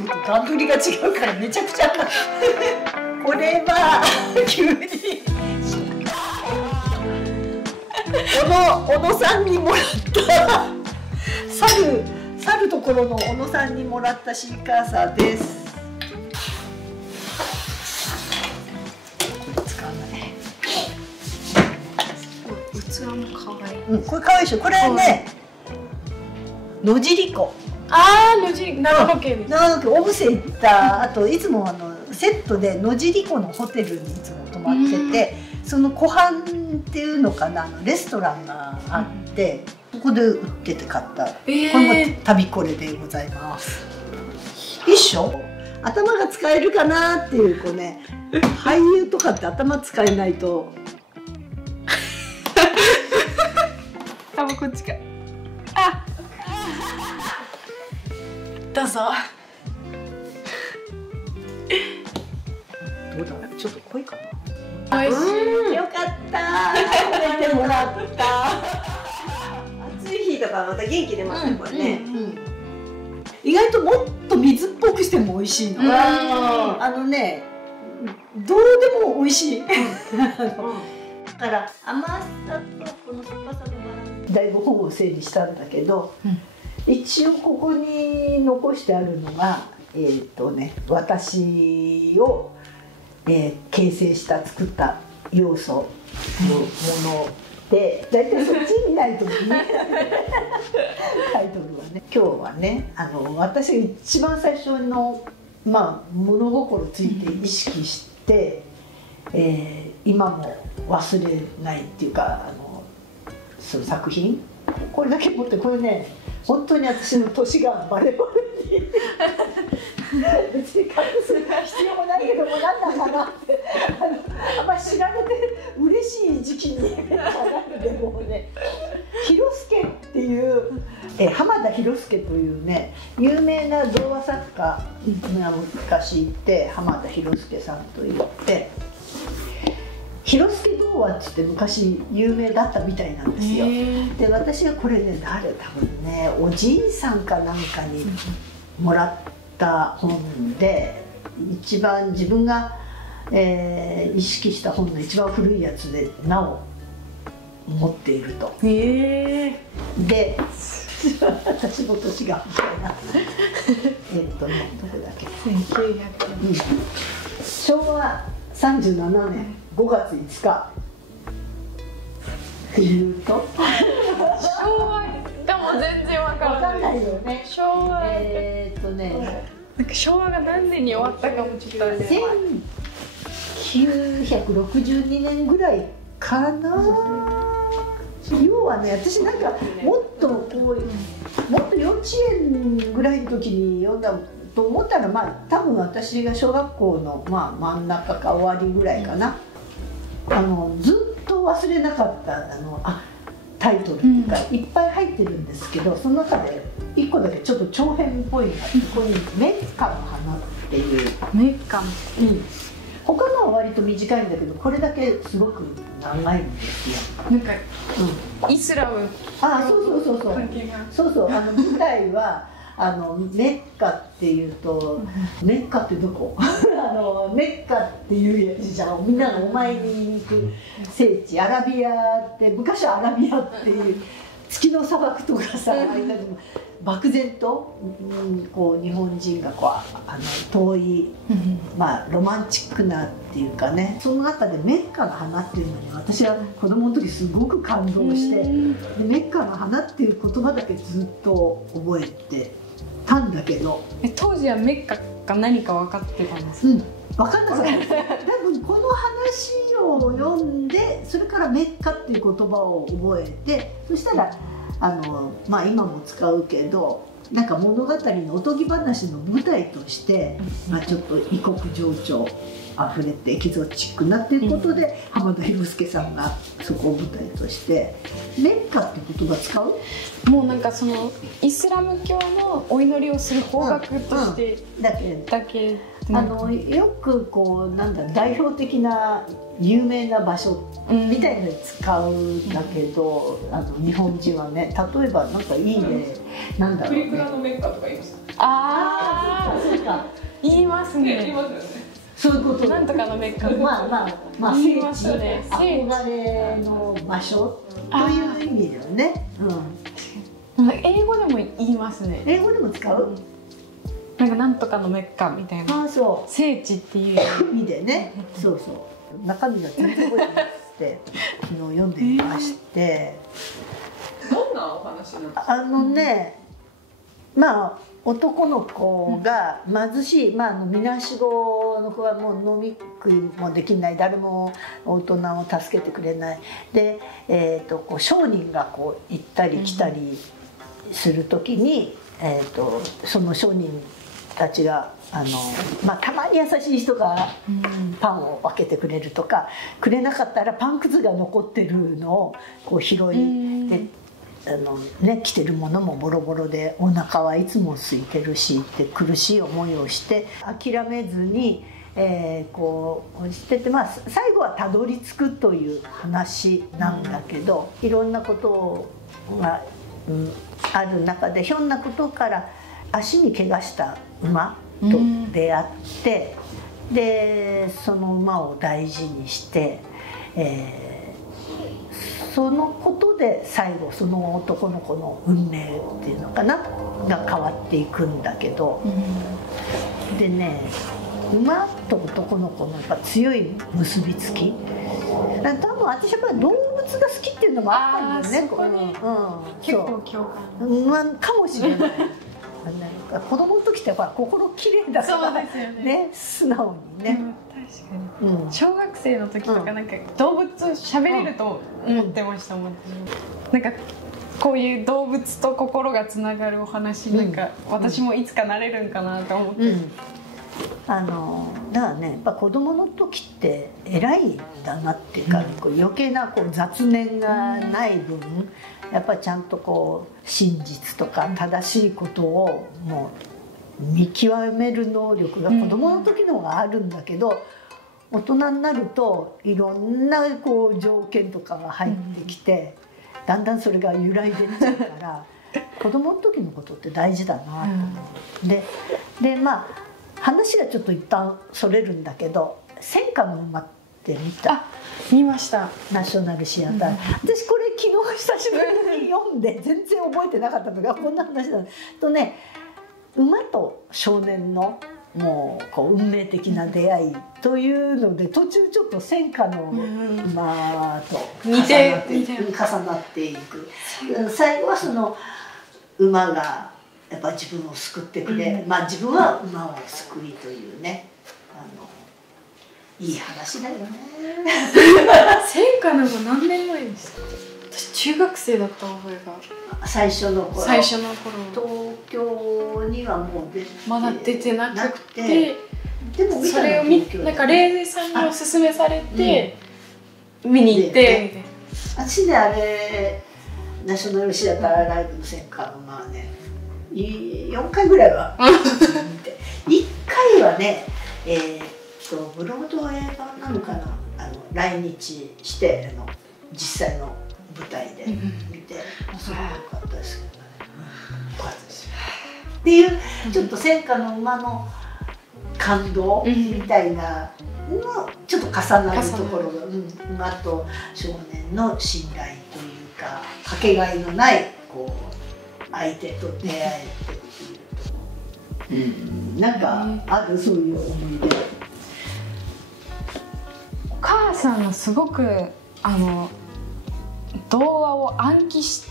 のと段取りが違うからめちゃくちゃこれは急に小野さんにもらった去るところの小野さんにもらったシーカーサーです。これ使わない。器も可愛い。うん、これ可愛いでしょ。これね、野尻湖。ああ、野尻長野県です。長野県小布施行った後、いつもセットで野尻湖のホテルにいつも泊まってて、その湖畔っていうのかな、レストランがあって、ここで売ってて買った、これも旅これでございます。いいっしょ。頭が使えるかなっていう子ね、俳優とかって頭使えないと。多分こっちか。あ、どうぞ。どうだろう、ちょっと濃いかな。美味しい。よかった。褒めてもらった。暑い日とかまた元気出ますね、これね。意外ともっと水っぽくしても美味しいの。どうでも美味しい。だから甘さとこの酸っぱさのバランス。だいぶ本を整理したんだけど、一応ここに残してあるのが私を形成した作った要素のもので、だいたいそっち見ないとねタイトルはね。今日はね私が一番最初の物心ついて意識して、今も忘れないっていうかその作品、これだけ持って、これね本当に私の年がバレバレに別に隠す必要もないけども、何なんかなってあんまり知られて嬉しい時期になるでもね、広助っていう浜田広助というね有名な童話作家が昔いて、浜田広助さんといって。広助童話っつって昔有名だったみたいなんですよ。で私はこれね多分ねおじいさんかなんかにもらった本で、一番自分が、意識した本の一番古いやつでなお持っていると。で私の年がみたいなどこだっけ、昭和37年5月5日っていうと昭和がもう全然わからないよね。昭和なんか昭和が何年に終わったかもちょっと1962年ぐらいかな。要はね、私なんかもっと幼稚園ぐらいの時に読んだと思ったら、多分私が小学校の真ん中か終わりぐらいかな。ずっと忘れなかったタイトルっていうか、いっぱい入ってるんですけど、その中で1個だけちょっと長編っぽいのがあって、ここに「メッカの花」っていう。メッカの、他のは割と短いんだけど、これだけすごく長いんですよ。なんか、イスラムそう関係が。舞台はメッカっていうと、メッカってどこメッカっていうやつじゃん、みんながお参りに行く聖地、アラビアって、昔はアラビアっていう月の砂漠とかさ、漠然と、日本人が遠い、ロマンチックなっていうかね、その中でメッカの花っていうのに私は子供の時すごく感動して、でメッカの花っていう言葉だけずっと覚えてたんだけど、当時はメッカが何か分かってたんですか？分かんなかった。多分この話を読んで、それからメッカっていう言葉を覚えて、そしたら今も使うけど、なんか物語のおとぎ話の舞台として、ちょっと異国情緒あふれてエキゾチックなっていうことで、浜田広助さんがそこを舞台としてメッカって言葉使う？もうなんかそのイスラム教のお祈りをする方角としてだけよく代表的な有名な場所みたいなのに使うんだけど、日本人はね、例えばなんかいいね、なんだろうね。プリクラのメッカとか言います。ああ、そうか言いますね。そういうこと。なんとかのメッカ。聖言います地、ね。憧れの場所という意味だよね。英語でも言いますね。英語でも使う？なんとかのメッカみたいな。あ、そう。聖地っていう意味でね。そうそう。中身が全然覚えてなくて昨日読んでみまして。どんなお話なんですか？男の子が貧しい、みなしごの子はもう飲み食いもできない、誰も大人を助けてくれないで、商人がこう行ったり来たりする時に、その商人たちがたまに優しい人がパンを分けてくれるとか、くれなかったらパンくずが残ってるのをこう拾いで。着てるものもボロボロでお腹はいつも空いてるしって苦しい思いをして諦めずに、こうしてて、最後はたどり着くという話なんだけど、いろんなことが、ある中でひょんなことから足に怪我した馬と出会って、でその馬を大事にして。そのことで最後その男の子の運命っていうのかなが変わっていくんだけど、でね、馬と男の子のやっぱ強い結びつき、多分私やっぱり動物が好きっていうのもあったんだよね。結構共感かもしれない。子供の時ってやっぱ心きれいだからね、素直にね。確かに、小学生の時とか動物喋れると思ってましたもん。こういう動物と心がつながるお話、私もいつかなれるんかなと思って。だからね、やっぱ子供の時って偉いんだなっていうか、余計な雑念がない分、やっぱりちゃんと真実とか正しいことをもう見極める能力が子供の時の方があるんだけど、大人になるといろんな条件とかが入ってきて、だんだんそれが揺らいでっちゃうから子供の時のことって大事だなと思う。で話がちょっと一旦それるんだけど、戦火の馬って見た？見ました。ナショナルシアター。私これ昨日久しぶりに読んで全然覚えてなかったのがこんな話だとね、馬と少年のもう運命的な出会いというので、途中ちょっと戦火の馬と重なっていく。最後はその馬がやっぱ自分を救ってくれ、自分は馬を救いというね、いい話だよね。戦火の馬何年前ですか？私中学生だった覚えが。最初の頃東京にはもうまだ出てなくて、でもそれをレイゼさんにおすすめされて見に行ってみたいな。私ね、あれナショナルシアターライブの戦火の馬はね4回ぐらいは見て、1回はねブロードウェイ版なのかな、来日して実際の舞台で見て、すごく良かったですけどね。良かったですよっていう、ちょっと戦火の馬の感動みたいなのちょっと重なるところが、馬と少年の信頼というかかけがえのない相手と出会えてっていうと、なんかある、そういう思い出。お母さんがすごく童話を暗記し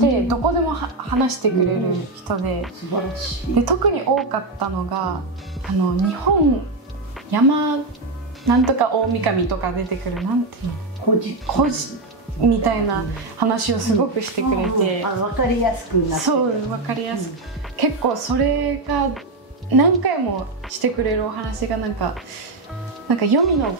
てどこでも話してくれる人で、素晴らしい。で特に多かったのが日本山なんとか大神とか出てくる、なんていうの、古事みたいな話をすごくしてくれて、分かりやすくなってる。そう、分かりやすく、結構それが何回もしてくれるお話がなんか黄泉の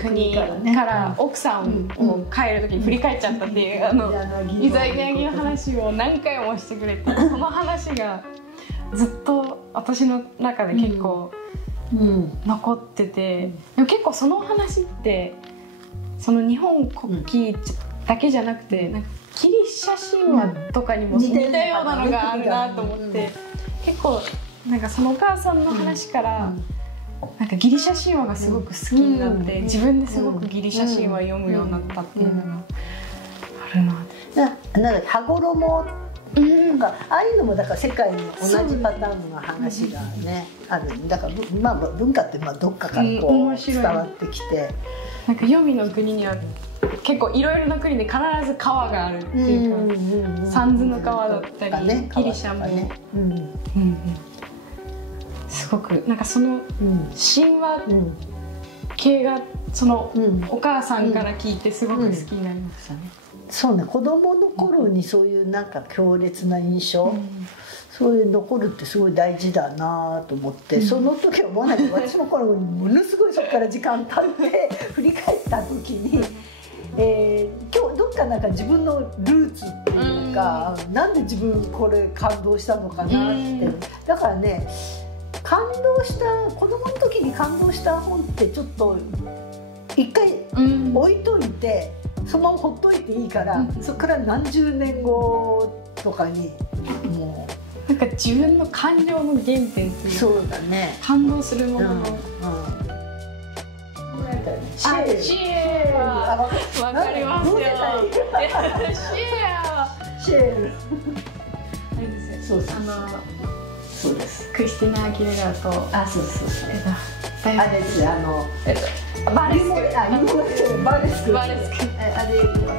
国から奥さんを帰る時に振り返っちゃったっていういざ柳の話を何回もしてくれて、その話がずっと私の中で結構残ってて、でも結構その話ってその日本国旗だけじゃなくてギリシャ神話とかにも似たようなのがあるなと思って、結構なんかそのお母さんの話から、なんかギリシャ神話がすごく好きになって、自分ですごくギリシャ神話読むようになったっていうのがあるな。なんか羽衣なんかああいうのもだから世界に同じパターンの話がねある。だからまあ文化ってまあどっかからこう伝わってきて、なんか黄泉の国には結構いろいろな国で必ず川があるっていうか、三途の川だったり、ギリシャもすごくなんかその神話系がそのお母さんから聞いてすごく好きになりましたね。そうね、子供の頃にそういうなんか強烈な印象、そういう残るってすごい大事だなと思って、その時は思わないけど、私もこれものすごいそこから時間経って振り返った時に、今日どっかなんか自分のルーツっていうか、なんで自分これ感動したのかなって、だからね、感動した子供の時に感動した本ってちょっと一回置いといて、そのままほっといていいから、そこから何十年後とかにもうなんか自分の感情の原点っていう、そうだね、感動するものの、シエはわかりますよ。シエはシェール、あれですよ。そうです。クリスティナ・アギレラと、そうあれですよ。バレスク、バレスク。あれとか。